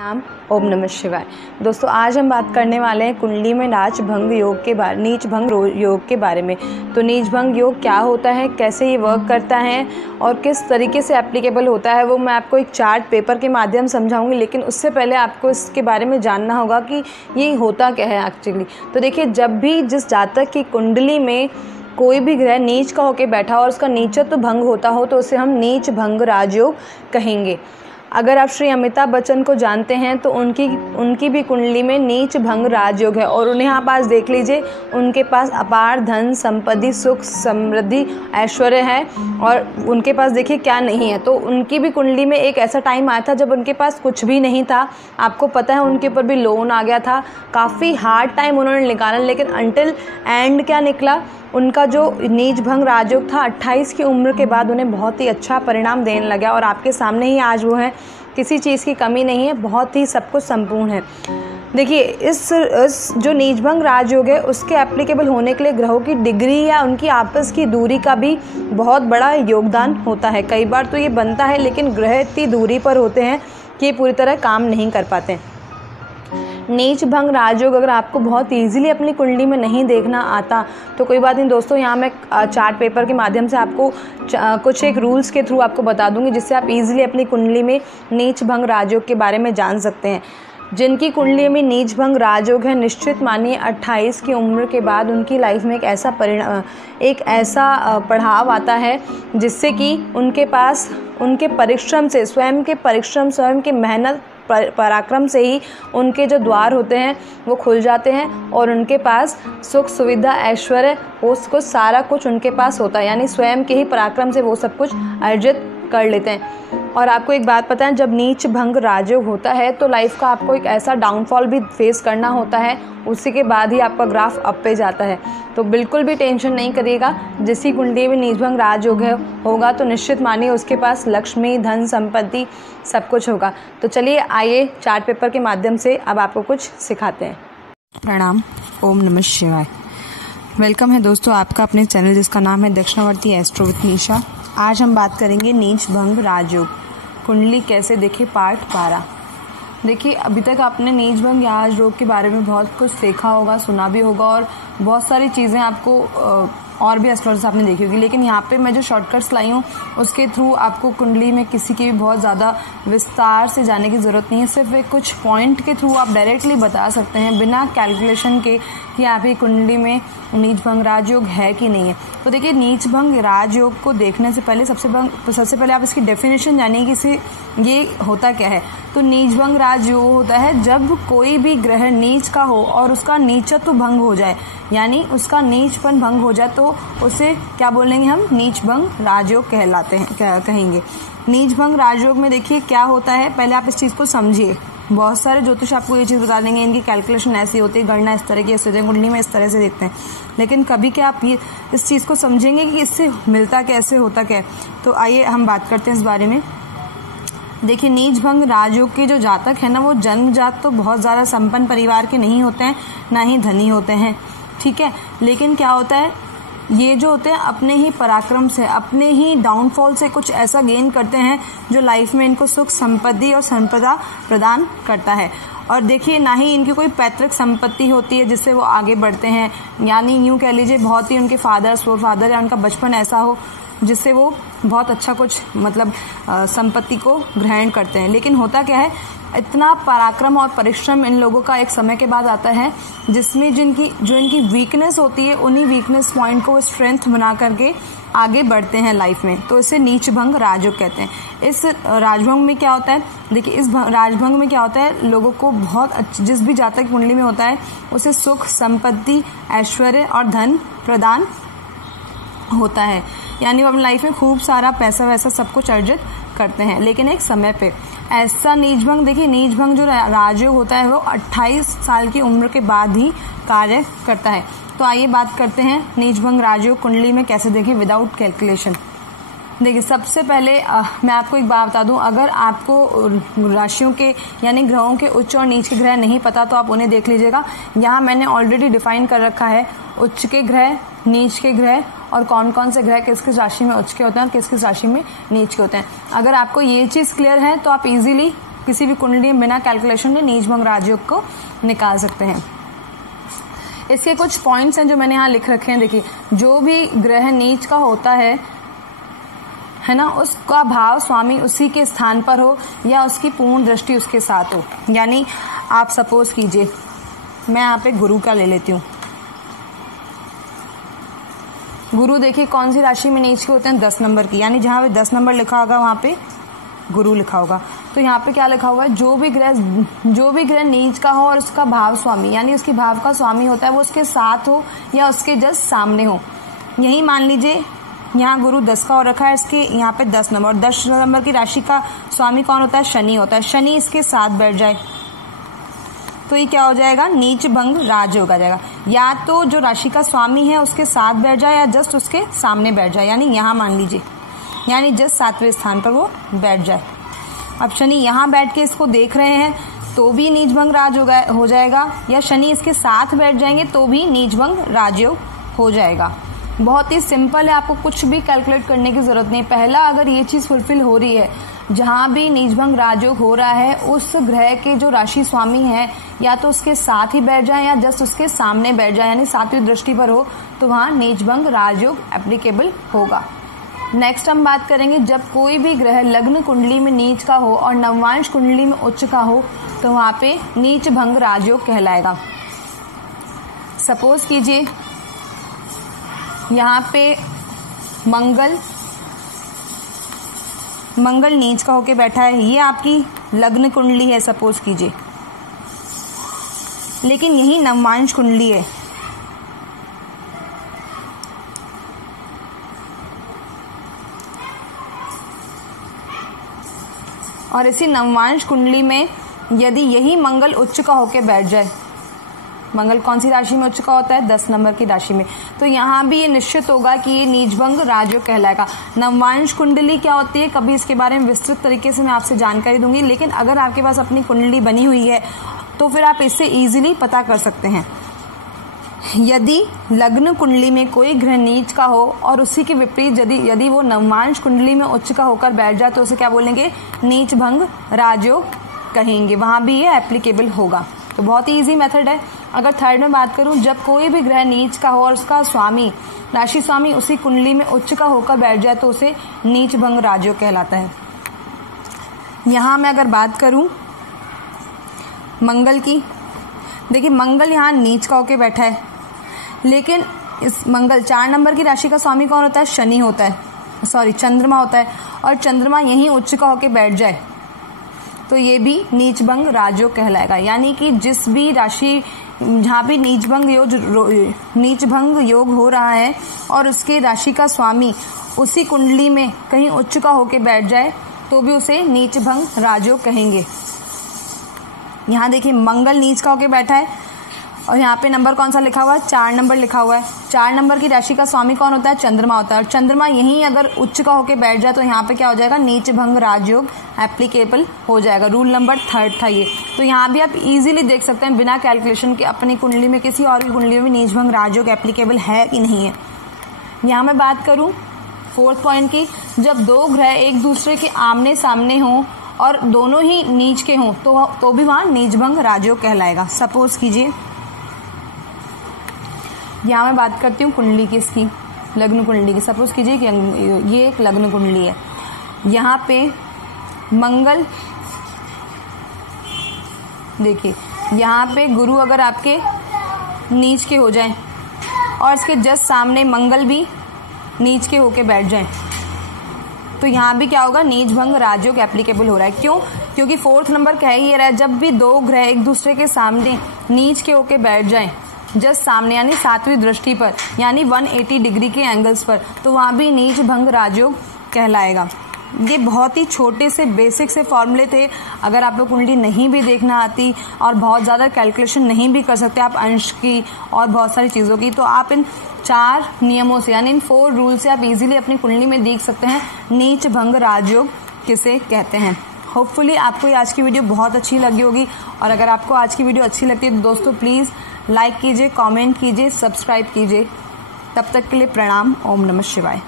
नाम ओम नमः शिवाय। दोस्तों आज हम बात करने वाले हैं कुंडली में नीच भंग योग के बारे में। तो नीच भंग योग क्या होता है, कैसे ये वर्क करता है और किस तरीके से एप्लीकेबल होता है, वो मैं आपको एक चार्ट पेपर के माध्यम समझाऊंगी। लेकिन उससे पहले आपको इसके बारे में जानना होगा कि ये होता क्या है एक्चुअली। तो देखिए, जब भी जिस जातक की कुंडली में कोई भी ग्रह नीच का होकर बैठा हो और उसका नीचत्व भंग होता हो तो उसे हम नीच भंग राजयोग कहेंगे। अगर आप श्री अमिताभ बच्चन को जानते हैं तो उनकी भी कुंडली में नीच भंग राजयोग है और उन्हें आप आज देख लीजिए, उनके पास अपार धन संपत्ति सुख समृद्धि ऐश्वर्य है और उनके पास देखिए क्या नहीं है। तो उनकी भी कुंडली में एक ऐसा टाइम आया था जब उनके पास कुछ भी नहीं था। आपको पता है उनके ऊपर भी लोन आ गया था, काफ़ी हार्ड टाइम उन्होंने निकाला, लेकिन अंटिल एंड क्या निकला, उनका जो नीच भंग राजयोग था 28 की उम्र के बाद उन्हें बहुत ही अच्छा परिणाम देने लगा और आपके सामने ही आज वो हैं। किसी चीज़ की कमी नहीं है, बहुत ही सब कुछ संपूर्ण है। देखिए, इस जो नीच भंग राजयोग है उसके एप्लीकेबल होने के लिए ग्रहों की डिग्री या उनकी आपस की दूरी का भी बहुत बड़ा योगदान होता है। कई बार तो ये बनता है लेकिन ग्रह इतनी दूरी पर होते हैं कि ये पूरी तरह काम नहीं कर पाते। नीच भंग राजयोग अगर आपको बहुत इजीली अपनी कुंडली में नहीं देखना आता तो कोई बात नहीं दोस्तों, यहाँ मैं चार्ट पेपर के माध्यम से आपको कुछ एक रूल्स के थ्रू आपको बता दूंगी जिससे आप इजीली अपनी कुंडली में नीच भंग राजयोग के बारे में जान सकते हैं। जिनकी कुंडली में नीच भंग राजयोग है, निश्चित मानिए 28 की उम्र के बाद उनकी लाइफ में एक ऐसा पड़ाव आता है जिससे कि उनके पास उनके परिश्रम से, स्वयं के मेहनत पराक्रम से ही उनके जो द्वार होते हैं वो खुल जाते हैं और उनके पास सुख सुविधा ऐश्वर्य वो कुछ सारा कुछ उनके पास होता है, यानी स्वयं के ही पराक्रम से वो सब कुछ अर्जित कर लेते हैं। और आपको एक बात पता है, जब नीच भंग राजयोग होता है तो लाइफ का आपको एक ऐसा डाउनफॉल भी फेस करना होता है, उसी के बाद ही आपका ग्राफ अप पे जाता है। तो बिल्कुल भी टेंशन नहीं करिएगा, जिसकी कुंडली में नीच भंग राजयोग होगा तो निश्चित मानिए उसके पास लक्ष्मी धन संपत्ति सब कुछ होगा। तो चलिए आइए चार्ट पेपर के माध्यम से अब आपको कुछ सिखाते हैं। प्रणाम, ओम नमः शिवाय। वेलकम है दोस्तों आपका अपने चैनल जिसका नाम है दक्षिणावर्ती एस्ट्रो विद निशा। आज हम बात करेंगे नीच भंग राजयोग, कुंडली कैसे देखे, पार्ट 12। देखिए, अभी तक आपने नीच भंग राजयोग के बारे में बहुत कुछ देखा होगा, सुना भी होगा और बहुत सारी चीज़ें आपको और भी एस्ट्रोलॉजी आपने देखी होगी। लेकिन यहाँ पे मैं जो शॉर्टकट्स लाई हूँ उसके थ्रू आपको कुंडली में किसी की भी बहुत ज़्यादा विस्तार से जाने की ज़रूरत नहीं है। सिर्फ एक कुछ पॉइंट के थ्रू आप डायरेक्टली बता सकते हैं बिना कैलकुलेशन के कि आपकी कुंडली में नीच भंग राजयोग है कि नहीं है। तो देखिए, नीच भंग राजयोग को देखने से पहले सबसे पहले आप इसकी डेफिनेशन जानिए कि इसे ये होता क्या है। तो नीच भंग राजयोग होता है जब कोई भी ग्रह नीच का हो और उसका नीचत्व भंग हो जाए, यानी उसका नीचपन भंग हो जाए तो उसे क्या बोलेंगे हम, नीच भंग राजयोग कहलाते हैं, कहेंगे। नीच भंग राजयोग में देखिए क्या होता है, पहले आप इस चीज़ को समझिए। बहुत सारे ज्योतिष आपको ये चीज़ बता देंगे, इनकी कैलकुलेशन ऐसी होती है, गणना इस तरह की होती है, कुंडली में इस तरह से देखते हैं। लेकिन कभी क्या आप ये इस चीज़ को समझेंगे कि इससे मिलता कैसे, होता क्या है। तो आइए हम बात करते हैं इस बारे में। देखिए, नीच भंग राजयोग के जो जातक है ना, वो जन्मजात तो बहुत ज़्यादा संपन्न परिवार के नहीं होते हैं, ना ही धनी होते हैं, ठीक है। लेकिन क्या होता है, ये जो होते हैं अपने ही पराक्रम से, अपने ही डाउनफॉल से कुछ ऐसा गेन करते हैं जो लाइफ में इनको सुख संपत्ति और संपदा प्रदान करता है। और देखिए, ना ही इनकी कोई पैतृक संपत्ति होती है जिससे वो आगे बढ़ते हैं, यानी यूँ कह लीजिए बहुत ही उनके फोरफादर या उनका बचपन ऐसा हो जिससे वो बहुत अच्छा कुछ मतलब संपत्ति को ग्रहण करते हैं। लेकिन होता क्या है, इतना पराक्रम और परिश्रम इन लोगों का एक समय के बाद आता है जिसमें जो इनकी वीकनेस होती है उन्हीं वीकनेस पॉइंट को स्ट्रेंथ बना करके आगे बढ़ते हैं लाइफ में। तो इसे नीच भंग राजयोग कहते हैं। इस राजभंग में क्या होता है, देखिए इस राजभंग में क्या होता है, लोगों को बहुत जिस भी जातक कुंडली में होता है उसे सुख संपत्ति ऐश्वर्य और धन प्रदान होता है, यानी वो अपनी लाइफ में खूब सारा पैसा वैसा सब कुछ अर्जित करते हैं, लेकिन एक समय पे। ऐसा नीच भंग, देखिए नीच भंग जो राजयोग होता है वो 28 साल की उम्र के बाद ही कार्य करता है। तो आइए बात करते हैं नीच भंग राजयोग कुंडली में कैसे देखें विदाउट कैलकुलेशन। देखिए, सबसे पहले मैं आपको एक बात बता दूं, अगर आपको राशियों के यानी ग्रहों के उच्च और नीच के ग्रह नहीं पता तो आप उन्हें देख लीजिएगा। यहाँ मैंने ऑलरेडी डिफाइन कर रखा है उच्च के ग्रह, नीच के ग्रह और कौन कौन से ग्रह किस किस राशि में उच्च के होते हैं और किस किस राशि में नीच के होते हैं। अगर आपको ये चीज़ क्लियर है तो आप इजीली किसी भी कुंडली में बिना कैलकुलेशन के नीच भंग राजयोग को निकाल सकते हैं। इसके कुछ पॉइंट्स हैं जो मैंने यहाँ लिख रखे हैं। देखिए, जो भी ग्रह नीच का होता है ना, उसका भाव स्वामी उसी के स्थान पर हो या उसकी पूर्ण दृष्टि उसके साथ हो। यानी आप सपोज कीजिए, मैं यहाँ पे गुरु का ले लेती हूँ। गुरु देखिए कौन सी राशि में नीच के होते हैं, 10 नंबर की, यानी जहाँ पे 10 नंबर लिखा होगा वहाँ पे गुरु लिखा होगा। तो यहाँ पे क्या लिखा हुआ है, जो भी ग्रह नीच का हो और उसका भाव स्वामी, यानी उसकी भाव का स्वामी होता है, वो उसके साथ हो या उसके जस्ट सामने हो। यही मान लीजिए यहाँ गुरु 10 का हो रखा है, इसके यहाँ पे 10 नंबर, और 10 नंबर की राशि का स्वामी कौन होता है, शनि होता है। शनि इसके साथ बैठ जाए तो ये क्या हो जाएगा, नीच भंग राजयोग आ जाएगा। या तो जो राशि का स्वामी है उसके साथ बैठ जाए या जस्ट उसके सामने बैठ जाए, यानी यहाँ मान लीजिए, यानी जस्ट 7वें स्थान पर वो बैठ जाए। अब शनि यहाँ बैठ के इसको देख रहे हैं तो भी नीच भंग राजयोग हो जाएगा, या शनि इसके साथ बैठ जाएंगे तो भी नीच भंग राजयोग हो जाएगा। बहुत ही सिंपल है, आपको कुछ भी कैलकुलेट करने की जरूरत नहीं। पहला, अगर ये चीज फुलफिल हो रही है, जहां भी नीच भंग राजयोग हो रहा है, उस ग्रह के जो राशि स्वामी है या तो उसके साथ ही बैठ जाए या जस्ट उसके सामने बैठ जाए, यानी 7वीं दृष्टि पर हो, तो वहां नीच भंग राजयोग एप्लीकेबल होगा। नेक्स्ट हम बात करेंगे, जब कोई भी ग्रह लग्न कुंडली में नीच का हो और नवमांश कुंडली में उच्च का हो तो वहां पे नीच भंग राजयोग कहलाएगा। सपोज कीजिए यहाँ पे मंगल नीच का होके बैठा है, ये आपकी लग्न कुंडली है सपोज कीजिए, लेकिन यही नवमांश कुंडली है। और इसी नवमांश कुंडली में यदि यही मंगल उच्च का होके बैठ जाए, मंगल कौन सी राशि में उच्च का होता है, 10 नंबर की राशि में, तो यहाँ भी ये निश्चित होगा कि ये नीच भंग राजयोग कहलाएगा। नवमांश कुंडली क्या होती है, कभी इसके बारे में विस्तृत तरीके से मैं आपसे जानकारी दूंगी, लेकिन अगर आपके पास अपनी कुंडली बनी हुई है तो फिर आप इससे इजीली पता कर सकते हैं। यदि लग्न कुंडली में कोई ग्रह नीच का हो और उसी के विपरीत यदि वो नवमांश कुंडली में उच्च का होकर बैठ जाए तो उसे क्या बोलेंगे, नीच भंग राजयोग कहेंगे, वहां भी ये एप्लीकेबल होगा। तो बहुत ही इजी मेथड है। अगर थर्ड में बात करूं, जब कोई भी ग्रह नीच का हो और उसका स्वामी, राशि स्वामी उसी कुंडली में उच्च का होकर बैठ जाए तो उसे नीच भंग राजयोग कहलाता है। यहां मैं अगर बात करूं मंगल की, देखिए मंगल यहाँ नीच का होकर बैठा है, लेकिन इस मंगल 4 नंबर की राशि का स्वामी कौन होता है, शनि होता है, चंद्रमा होता है, और चंद्रमा यहीं उच्च का होकर बैठ जाए तो ये भी नीच भंग राजयोग कहलाएगा। यानी कि जिस भी राशि जहाँ भी नीच भंग योग हो रहा है और उसके राशि का स्वामी उसी कुंडली में कहीं उच्च का होके बैठ जाए तो भी उसे नीच भंग राजयोग कहेंगे। यहाँ देखिए मंगल नीच का होके बैठा है और यहाँ पे नंबर कौन सा लिखा हुआ है, 4 नंबर लिखा हुआ है। 4 नंबर की राशि का स्वामी कौन होता है, चंद्रमा होता है, और चंद्रमा यहीं अगर उच्च का होके बैठ जाए तो यहाँ पे क्या हो जाएगा, नीच भंग राजयोग एप्लीकेबल हो जाएगा। रूल नंबर 3 था ये। तो यहाँ भी आप इजीली देख सकते हैं बिना कैलकुलेशन के अपनी कुंडली में किसी और भी कुंडली में नीच भंग राजयोग एप्लीकेबल है कि नहीं है। यहाँ मैं बात करूँ 4th पॉइंट की, जब 2 ग्रह एक दूसरे के आमने सामने हों और दोनों ही नीच के हों तो भी वहाँ नीच भंग राजयोग कहलाएगा। सपोज कीजिए यहाँ मैं बात करती हूँ कुंडली की, इसकी लग्न कुंडली की। सपोज कीजिए कि ये एक लग्न कुंडली है, यहाँ पे मंगल, देखिए यहाँ पे गुरु अगर आपके नीच के हो जाए और इसके जस्ट सामने मंगल भी नीच के होके बैठ जाए तो यहाँ भी क्या होगा, नीच भंग राजयोग एप्लीकेबल हो रहा है। क्यों? क्योंकि 4th नंबर कह ही रहा है जब भी 2 ग्रह एक दूसरे के सामने नीच के होके बैठ जाए जस्ट सामने, यानी 7वीं दृष्टि पर, यानी 180 डिग्री के एंगल्स पर, तो वहां भी नीच भंग राजयोग कहलाएगा। ये बहुत ही छोटे से बेसिक से फॉर्मूले थे। अगर आपको कुंडली नहीं भी देखना आती और बहुत ज़्यादा कैलकुलेशन नहीं भी कर सकते आप अंश की और बहुत सारी चीज़ों की, तो आप इन 4 नियमों से, यानी इन 4 रूल से आप इजीली अपनी कुंडली में देख सकते हैं नीच भंग राजयोग किसे कहते हैं। होपफुली आपको ये आज की वीडियो बहुत अच्छी लगी होगी, और अगर आपको आज की वीडियो अच्छी लगती है तो दोस्तों प्लीज़ लाइक कीजिए, कमेंट कीजिए, सब्सक्राइब कीजिए। तब तक के लिए प्रणाम। ओम नमः शिवाय।